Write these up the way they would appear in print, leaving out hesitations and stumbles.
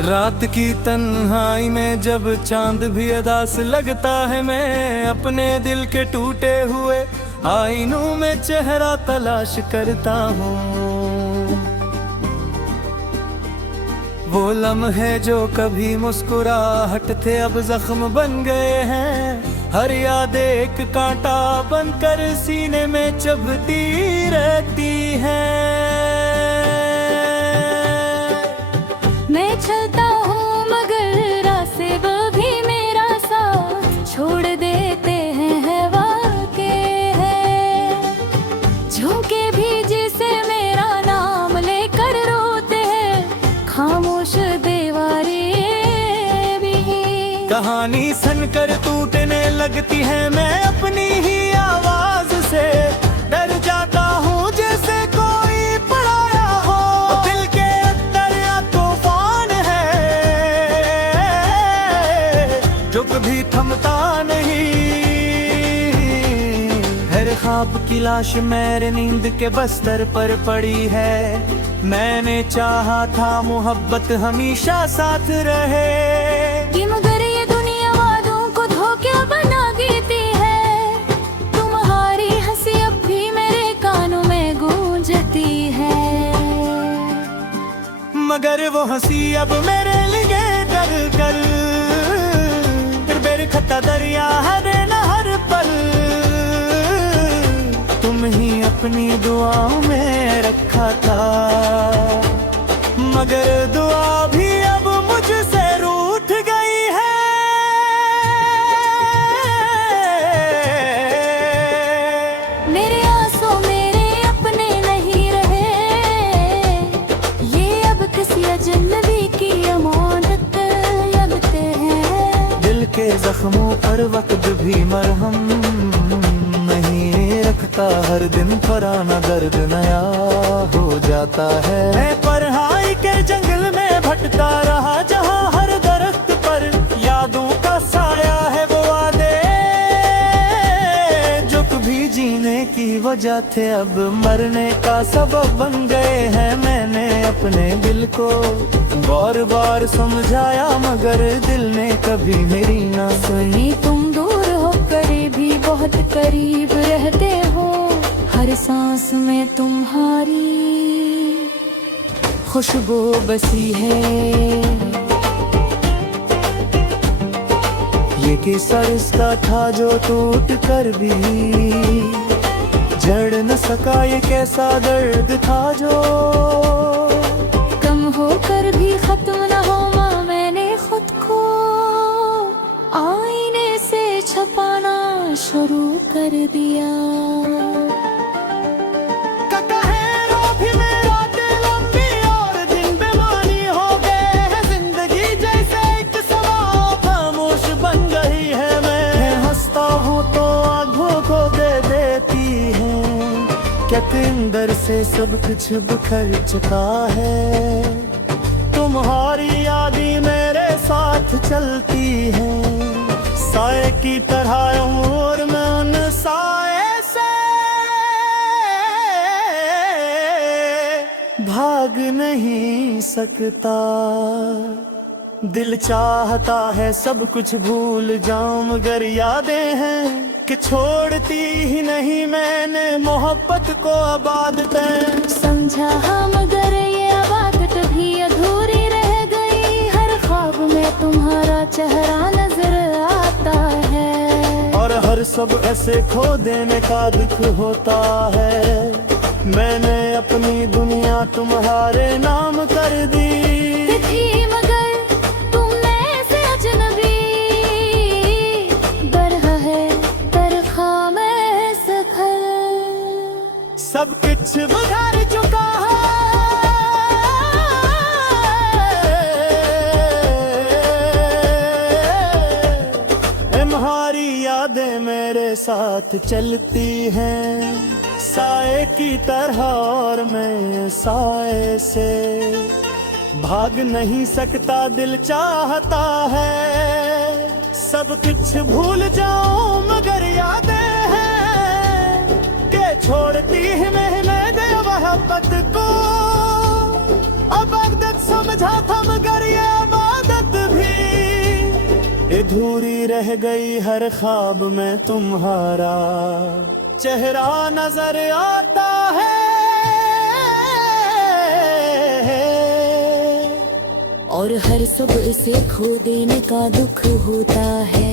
रात की तन्हाई में जब चांद भी अदास लगता है, मैं अपने दिल के टूटे हुए आईनों में चेहरा तलाश करता हूँ। वो लम्हे जो कभी मुस्कुराहट थे अब जख्म बन गए हैं। हर याद एक कांटा बनकर सीने में चुभती रहती है। मैं चलता हूँ मगर रास्ते वो भी मेरा साथ छोड़ देते हैं, है वाक़े है। झोंके भी जिसे मेरा नाम लेकर रोते हैं, खामोश दीवारें भी। कहानी सनकर टूटने लगती है, मैं अपनी ही आवाज से डर जाता हूँ जैसे कोई पढ़ाया हो। दिल के अंदर या तूफान है जो कभी थमता नहीं। हर ख्वाब की लाश मेरे नींद के बस्तर पर पड़ी है। मैंने चाहा था मोहब्बत हमेशा साथ रहे, कि मगर ये दुनिया वादों को धोखे बना देती है। तुम्हारी हंसी अब भी मेरे कानों में गूंजती है, मगर वो हंसी अब मेरे लिए डर कर फिर बेरखता दरिया हर नहर पर। तुम ही अपनी दुआओं में रखा था, मगर दुआ भी अब मुझसे रूठ गई है। मेरे आंसू मेरे अपने नहीं रहे, ये अब किसी अजनबी की अमानत लगते हैं। दिल के जख्मों पर वक्त भी मरहम नहीं रखता, हर दिन पुराना दर्द नया हो जाता है। मैं पढ़ाई के जंगल में भटका रहा, जहाँ हर दरख्त पर यादों का साया है। वो वादे जो कभी जीने की वजह थे अब मरने का सबब बन गए हैं। मैंने अपने दिल को बार बार समझाया, मगर दिल ने कभी मेरी ना सुनी। तुम दूर हो करीब भी बहुत करीब रहते हो, हर सांस में तुम्हारी खुशबू बसी है। ये किस्सा रिश्ता था जो टूट कर भी जड़ न सका, ये कैसा दर्द था जो कम होकर भी खत्म न हुआ। मैंने खुद को आईने से छपाना शुरू कर दिया। क्या अंदर से सब कुछ बिखर चुका है। तुम्हारी यादें मेरे साथ चलती हैं, साए की तरह और मैं उन साए से भाग नहीं सकता। दिल चाहता है सब कुछ भूल जाऊं, मगर यादें हैं कि छोड़ती ही नहीं मैंने मोहब्बत को आबादतें। समझा हाँ, मगर ये आबादत भी अधूरी रह गई। हर ख्वाब में तुम्हारा चेहरा नजर आता है, और हर सब ऐसे खो देने का दुख होता है। मैंने अपनी दुनिया तुम्हारे नाम कर दी थी, मगर तुम ऐसे अजनबी। दरह है तरखा में सफल, सब कुछ बुझा चुका है। तुम्हारी यादें मेरे साथ चलती हैं, साए की तरह और मैं साए से भाग नहीं सकता। दिल चाहता है सब कुछ भूल जाऊं, मगर यादें हैं कि छोड़ती है मैंने मोहब्बत को। अब तक समझा था मगर ये अधूरी रह गई हर ख्वाब में तुम्हारा चेहरा नजर आता है। और हर सुबह से खो देने का दुख होता है।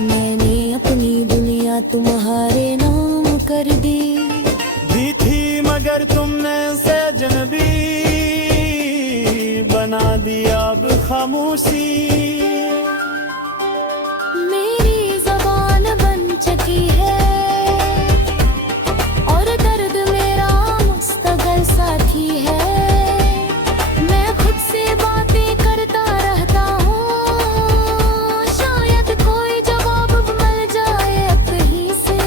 मैंने अपनी दुनिया तुम्हारे नाम कर दी। भी थी मगर तुमने उसे अजनबी बना दिया अब खामोशी। मेरी ज़बान बन चुकी है और दर्द मेरा मुस्तकिल साथी है। मैं खुद से बातें करता रहता हूँ, शायद कोई जवाब मिल जाए कहीं से।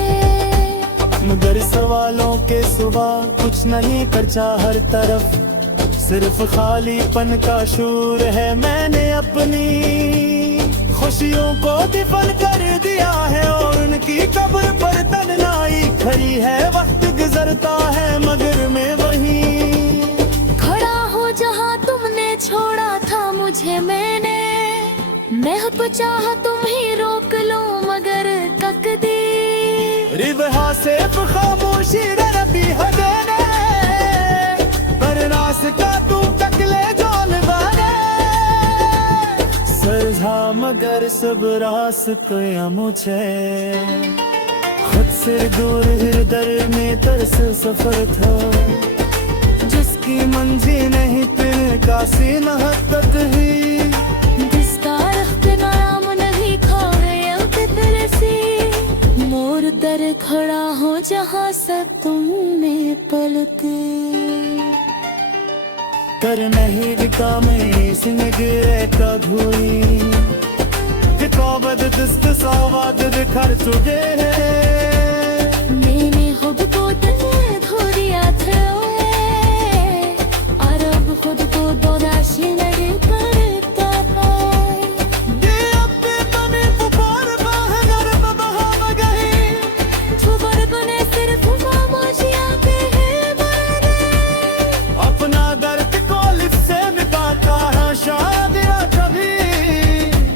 मगर सवालों के सिवा कुछ नहीं करता हर तरफ, सिर्फ खालीपन का शूर है। मैंने अपनी खुशियों को दफन कर दिया है और उनकी कब्र पर तन्हाई खड़ी है। वक्त गुजरता है मगर मैं वहीं खड़ा हो जहाँ तुमने छोड़ा था मुझे। मैं अब चाहा तुम ही रोक लो मगर तकदीर रिबहा से खामोशी रबी हदने पर रास का तू तक ले जान बने। सजा मगर सब रास कया मुझे खुद से दूर हृदय में तरस सफर था, जिसकी मंजी नहीं फिर कासी नहकत ही, जिसका नाम नहीं खाए अब तेरे से। मोर दर खड़ा हो जहाँ सब तुमने पलक कर नहीं दिखा मैं सिंगरे का धुई किताबत दस्त सावाद दिखर चुके हैं। मैंने खुद को धो दिया था और अब खुद को दोराशी नहीं करता पाए। ये अपने बने पुकार बाहर बहा मगही छुपर बने सिर्फ खामोशियां के बने। अपना दर्द को लिप से मिटाता है शायद या कभी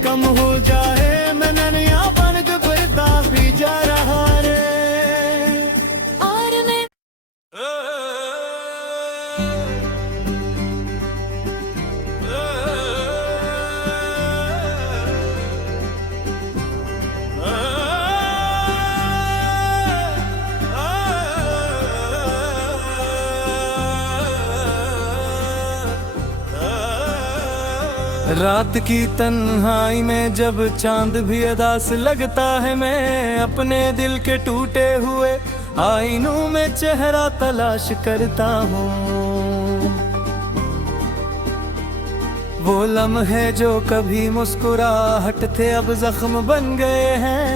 कम हो जाए। मैंने नया बन के बढ़ता भी जा रहा रे। और मैं रात की तन्हाई में जब चांद भी अदास लगता है, मैं अपने दिल के टूटे हुए आईनों में चेहरा तलाश करता हूँ। वो लम्हे जो कभी मुस्कुराहट थे अब जख्म बन गए हैं।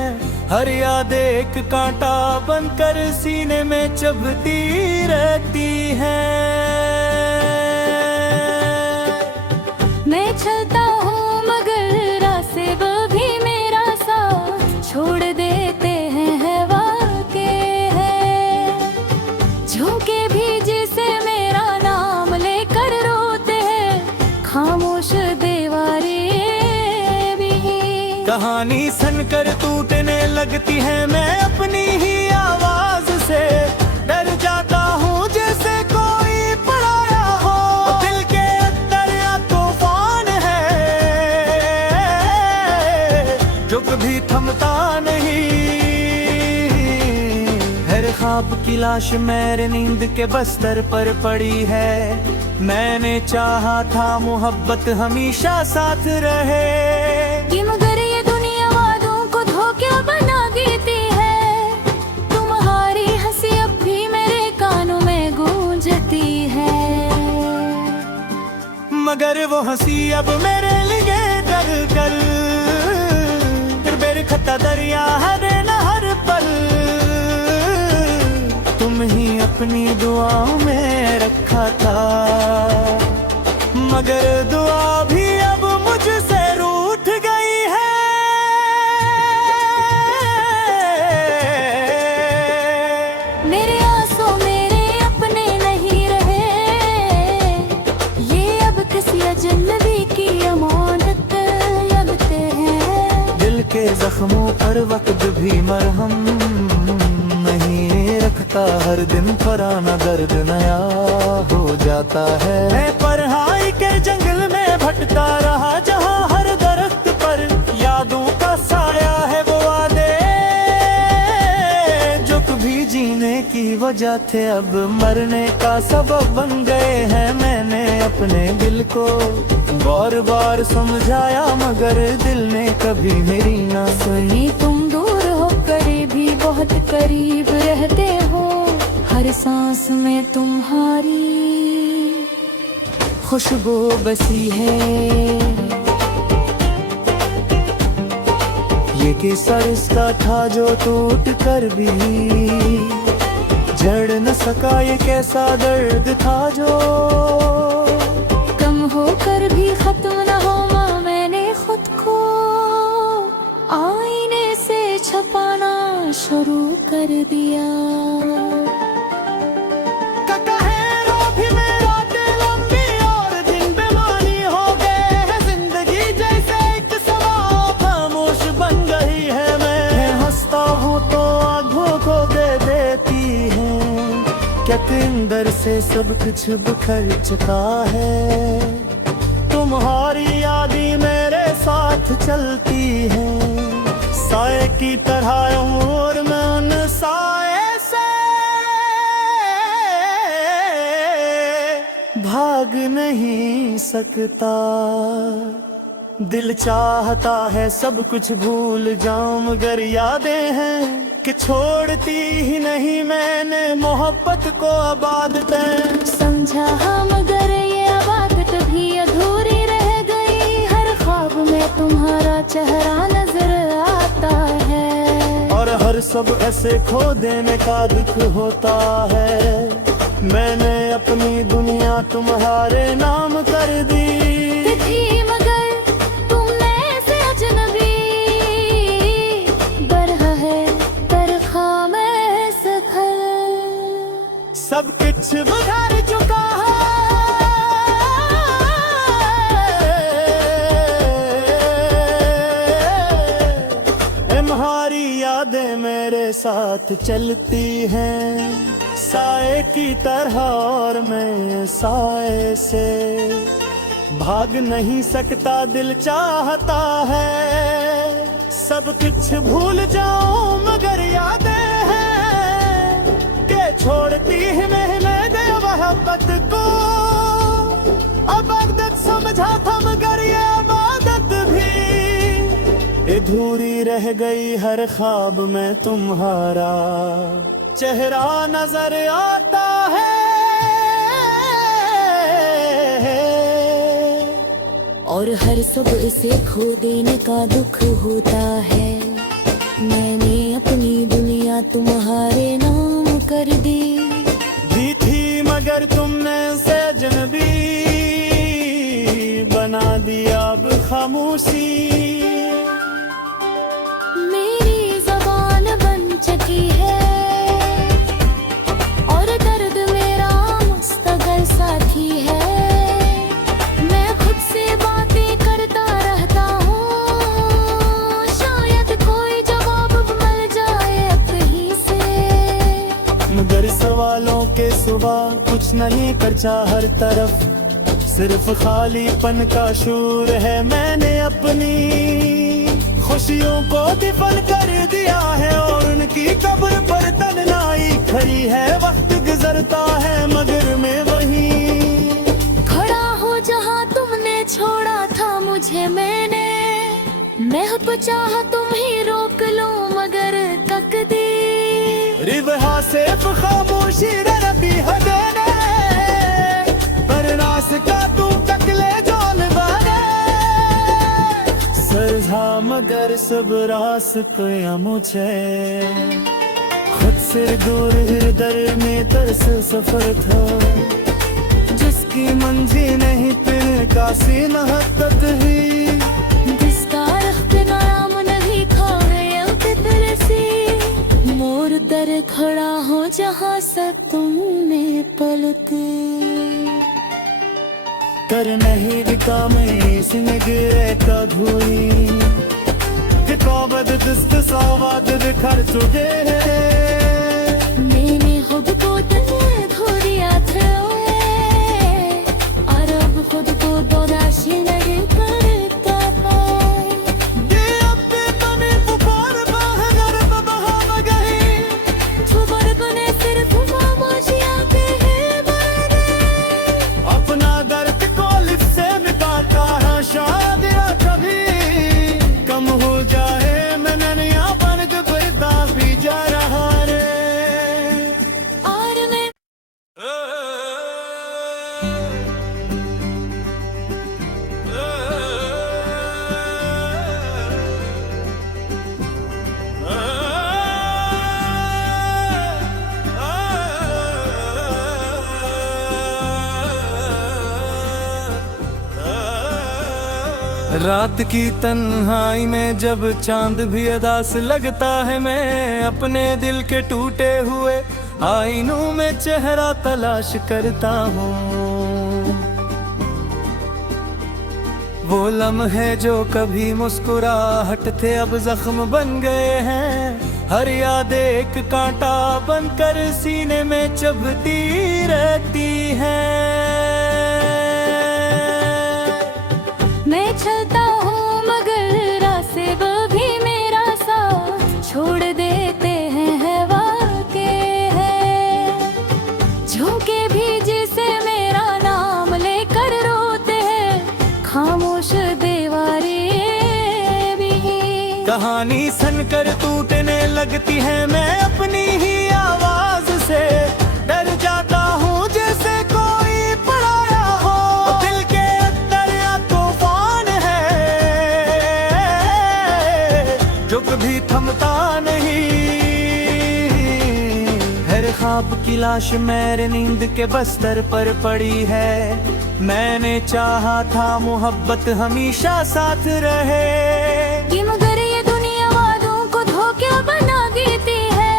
हर याद एक कांटा बनकर सीने में चुभती रहती है। मैं चलता हूँ मगर रास्ते वो भी मेरा साथ छोड़ देते हैं वाक़े है। झोंके भी जिसे मेरा नाम लेकर रोते हैं, खामोश दीवारें भी। कहानी सनकर टूटने लगती है, मैं अपनी ही आवाज से डर जाता हूँ जैसे कोई पढ़ाया हो। दिल के अंदर या तूफान है जो कभी थमता नहीं। हर ख्वाब की लाश मेरे नींद के बस्तर पर पड़ी है। मैंने चाहा था मोहब्बत हमेशा साथ रहे, कि मगर ये दुनिया वादों को धोखा बना देती है। तुम्हारी हंसी अब भी मेरे कानों में गूंजती है। मगर वो हंसी अब मेरे लिए डर कर बेरखता दरिया हर नहर पर। तुम ही अपनी दुआओं में रखा था, मगर दुआ भी अब मुझसे रूठ गई है। मेरे आंसू मेरे अपने नहीं रहे, ये अब किसी अजनबी की अमानत लगते हैं। जख्मों पर वक्त भी मरहम नहीं रखता, हर दिन पुराना दर्द नया हो जाता है। मैं पढ़ाई के जंगल में भटका रहा, जहाँ हर दरख्त पर यादों का साया है। वो वादे जो कभी जीने की वजह थे, अब मरने का सबब बन गए हैं। मैंने अपने दिल को बार बार समझाया, मगर दिल ने कभी मेरी ना सुनी। तुम दूर हो करीब भी बहुत करीब रहते हो, हर सांस में तुम्हारी खुशबू बसी है। ये किस्सा रिश्ता था जो टूट कर भी जड़ न सका, ये कैसा दर्द था जो कम होकर भी खत्म न हुआ। मैंने खुद को आईने से छपाना शुरू कर दिया। क्या अंदर से सब कुछ बिखर चुका है। तुम्हारी यादें मेरे साथ चलती हैं, साए की तरह और मैं उन साए से भाग नहीं सकता। दिल चाहता है सब कुछ भूल जाऊं, मगर यादें हैं कि छोड़ती ही नहीं। मैंने मोहब्बत को आबादतें समझा हाँ, मगर ये आबादत भी अधूरी रह गई। हर ख्वाब में तुम्हारा चेहरा नजर आता है, और हर सब ऐसे खो देने का दुख होता है। मैंने अपनी दुनिया तुम्हारे नाम कर दी थी, मगर तुमने से अजनबी बरह है तरखा में सफल। सब कुछ बिखर चुका है, तुम्हारी यादें मेरे साथ चलती हैं, साए की तरह और मैं साए से भाग नहीं सकता। दिल चाहता है सब कुछ भूल जाऊं, मगर यादें हैं के छोड़ती है मेरे मोहब्बत को। आबादत समझा था, मगर ये आबादत भी अधूरी रह गई। हर ख्वाब में तुम्हारा चेहरा नजर आता है, और हर सब इसे खो देने का दुख होता है। मैंने अपनी दुनिया तुम्हारे नाम कर दी थी, मगर तुमने उसे अजनबी बना दिया। अब खामोशी मेरी ज़बान बन चुकी है, और दर्द मेरा मुस्तकिल साथी है। मैं खुद से बातें करता रहता हूँ, शायद कोई जवाब मिल जाए कहीं से, मगर सवालों के सिवा कुछ नहीं करता। हर तरफ सिर्फ खालीपन का शूर है। मैंने अपनी खुशियों को दफन कर दिया है, और उनकी कब्र पर तन्हाई खड़ी है। वक्त गुजरता है, मगर मैं वही खड़ा हो जहाँ तुमने छोड़ा था मुझे। मैं तो चाहा तुम ही रोक लो, मगर तकदीर रिवहा से खामोशी रबी हदेने पर रास का तू तकले जान बने। सरझा मगर सब रास कोया मुझे, खुद से दूर दर में तरस सफर था। जिसकी मंजी नहीं फिर कासी नहकत ही, जिसका रख्त नाम नहीं खावे तरसी। मोर दर खड़ा हो जहाँ सब तुमने पलक कर नहीं दिखा मैं इसमें गिरे का धुई। कौबद दस्त सौवाद बिखर चुके हैं मैंने खुद को धो दिया था और अब खुद को दोराशी नहीं करता पाए ये अपने बने पुकार बाहर बहाव गई छुपर बने सिर्फ खामोशियां के बने अपना दर्द को लिप से मिटाता है शायद या कभी कम हो जाए मैंने अपन के बरदा भी जा रहा रे और मैं रात की तन्हाई में जब चांद भी अदास लगता है मैं अपने दिल के टूटे हुए आईनों में चेहरा तलाश करता हूँ वो लम्हे जो कभी मुस्कुराहट थे अब जख्म बन गए हैं हर याद एक कांटा बनकर सीने में चुभती रहती है मैं चलता हूँ मगर रास्ते वो भी मेरा साथ छोड़ देते हैं वाके है झोंके भी जिसे मेरा नाम लेकर रोते हैं खामोश दीवारें भी कहानी सनकर टूटने लगती है मैं अपनी ही आवाज से डर जाता हूँ जैसे कोई पढ़ाया हो दिल के अंदर या तूफान है जो कभी थमता नहीं हर ख्वाब की लाश मेरे नींद के बस्तर पर पड़ी है मैंने चाहा था मोहब्बत हमेशा साथ रहे कि मगर ये दुनिया वादों को धोखा बना देती है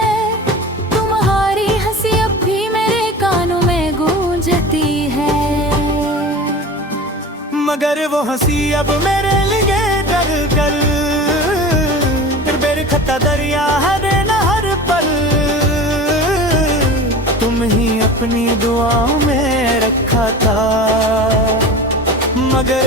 तुम्हारी हंसी अब भी मेरे कानों में गूंजती है मगर वो हंसी अब मेरे लिए डर कर फिर बेरखता दरिया हर न हर पल तुम ही अपनी दुआओं में रखा था मगर